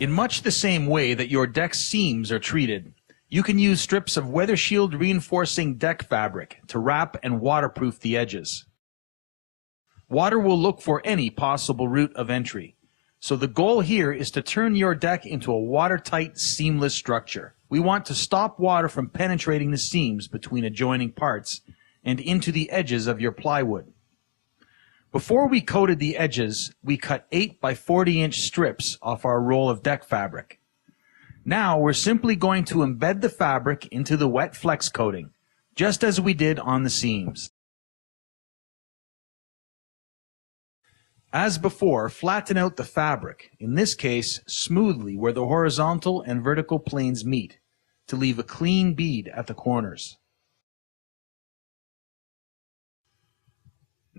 In much the same way that your deck seams are treated, you can use strips of weather shield reinforcing deck fabric to wrap and waterproof the edges. Water will look for any possible route of entry, so the goal here is to turn your deck into a watertight, seamless structure. We want to stop water from penetrating the seams between adjoining parts and into the edges of your plywood. Before we coated the edges, we cut 8 by 40-inch strips off our roll of deck fabric. Now we're simply going to embed the fabric into the wet flex coating, just as we did on the seams. As before, flatten out the fabric, in this case smoothly where the horizontal and vertical planes meet, to leave a clean bead at the corners.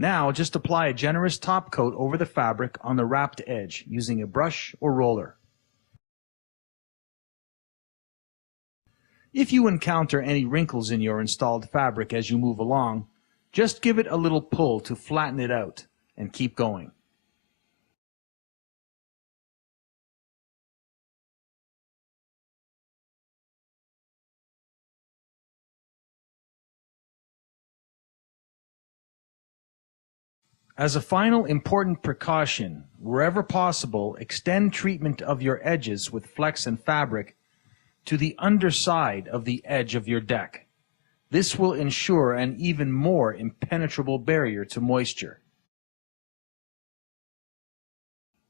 Now just apply a generous top coat over the fabric on the wrapped edge using a brush or roller. If you encounter any wrinkles in your installed fabric as you move along, just give it a little pull to flatten it out and keep going. As a final important precaution, wherever possible, extend treatment of your edges with flex and fabric to the underside of the edge of your deck. This will ensure an even more impenetrable barrier to moisture.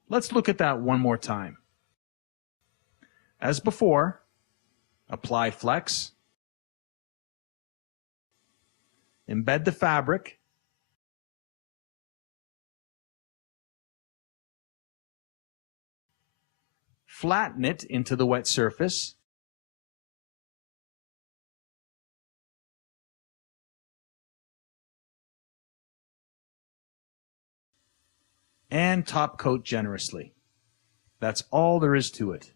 Let's look at that one more time. As before, apply flex, embed the fabric, flatten it into the wet surface, and top coat generously. That's all there is to it.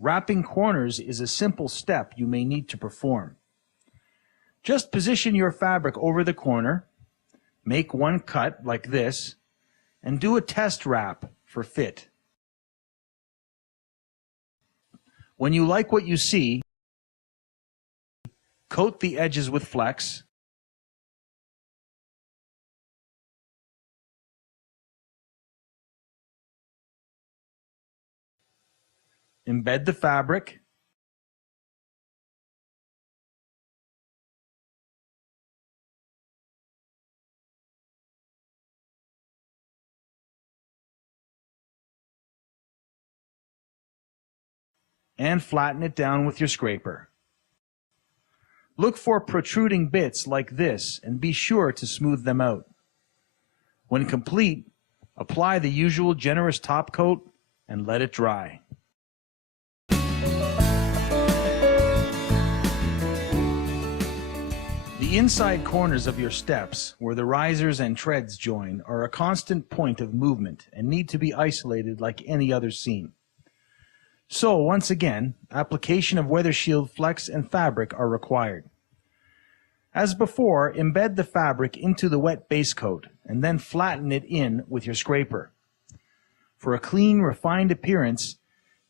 Wrapping corners is a simple step you may need to perform. Just position your fabric over the corner, make one cut like this, and do a test wrap for fit. When you like what you see, coat the edges with flex, embed the fabric, and flatten it down with your scraper. Look for protruding bits like this and be sure to smooth them out. When complete, apply the usual generous top coat and let it dry. The inside corners of your steps, where the risers and treads join, are a constant point of movement and need to be isolated like any other seam. So, once again, application of weather shield flex and fabric are required. As before, embed the fabric into the wet base coat and then flatten it in with your scraper. For a clean, refined appearance,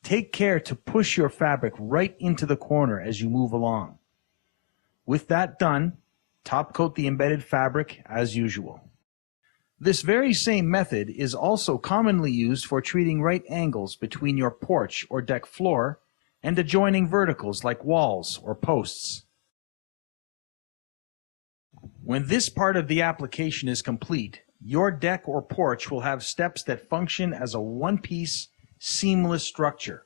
take care to push your fabric right into the corner as you move along. With that done, top coat the embedded fabric as usual. This very same method is also commonly used for treating right angles between your porch or deck floor and adjoining verticals like walls or posts. When this part of the application is complete, your deck or porch will have steps that function as a one-piece, seamless structure.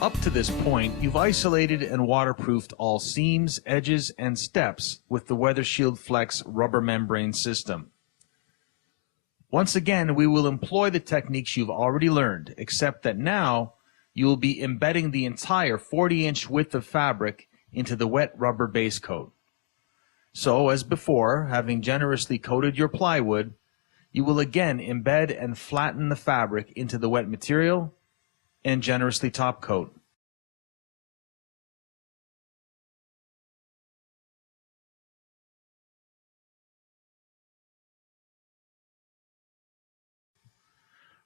Up to this point, you've isolated and waterproofed all seams, edges, and steps with the Weather Shield Flex rubber membrane system. Once again, we will employ the techniques you've already learned, except that now you will be embedding the entire 40-inch width of fabric into the wet rubber base coat. So, as before, having generously coated your plywood, you will again embed and flatten the fabric into the wet material and generously top coat.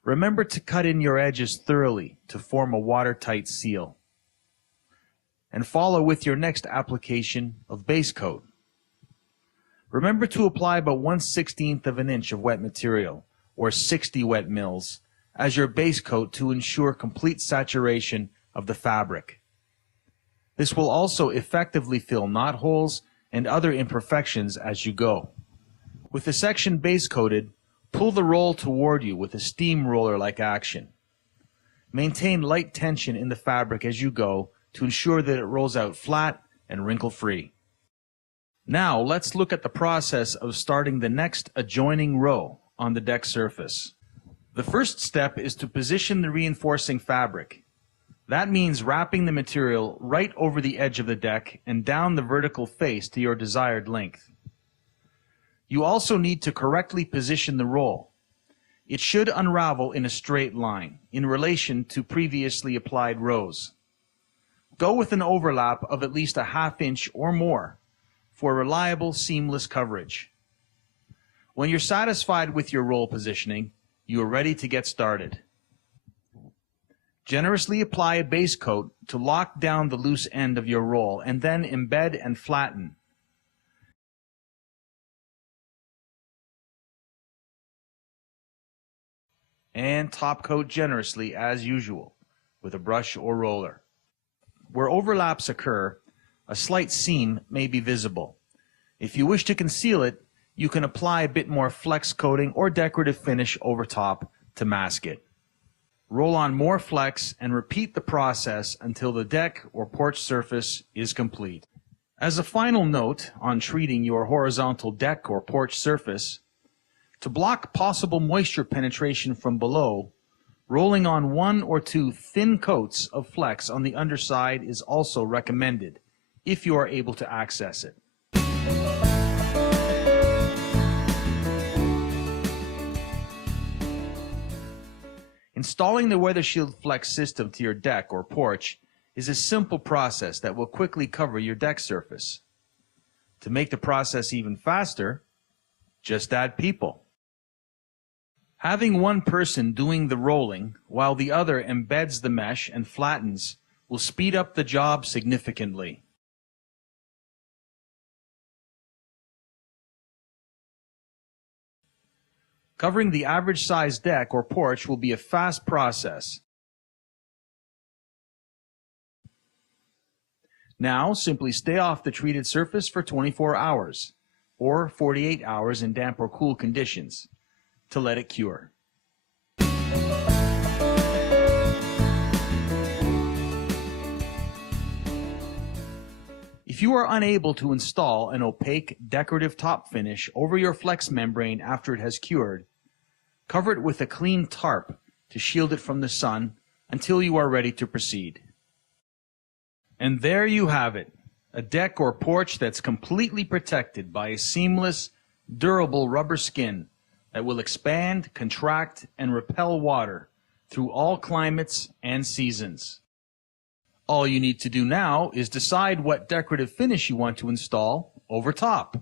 Remember to cut in your edges thoroughly to form a watertight seal. And follow with your next application of base coat. Remember to apply about 1/16 of an inch of wet material, or 60 wet mils, as your base coat to ensure complete saturation of the fabric. This will also effectively fill knot holes and other imperfections as you go. With the section base coated, pull the roll toward you with a steamroller-like action. Maintain light tension in the fabric as you go to ensure that it rolls out flat and wrinkle-free. Now let's look at the process of starting the next adjoining row on the deck surface. The first step is to position the reinforcing fabric. That means wrapping the material right over the edge of the deck and down the vertical face to your desired length. You also need to correctly position the roll. It should unravel in a straight line in relation to previously applied rows. Go with an overlap of at least a ½ inch or more for reliable, seamless coverage. When you're satisfied with your roll positioning, you are ready to get started. Generously apply a base coat to lock down the loose end of your roll and then embed and flatten. And top coat generously as usual with a brush or roller. Where overlaps occur, a slight seam may be visible. If you wish to conceal it, you can apply a bit more flex coating or decorative finish over top to mask it. Roll on more flex and repeat the process until the deck or porch surface is complete. As a final note on treating your horizontal deck or porch surface, to block possible moisture penetration from below, rolling on 1 or 2 thin coats of flex on the underside is also recommended, if you are able to access it. Installing the Weather Shield Flex system to your deck or porch is a simple process that will quickly cover your deck surface. To make the process even faster, just add people. Having one person doing the rolling while the other embeds the mesh and flattens will speed up the job significantly. Covering the average size deck or porch will be a fast process. Now, simply stay off the treated surface for 24 hours, or 48 hours in damp or cool conditions, to let it cure. If you are unable to install an opaque decorative top finish over your flex membrane after it has cured, cover it with a clean tarp to shield it from the sun until you are ready to proceed. And there you have it, a deck or porch that's completely protected by a seamless, durable rubber skin that will expand, contract, and repel water through all climates and seasons. All you need to do now is decide what decorative finish you want to install over top.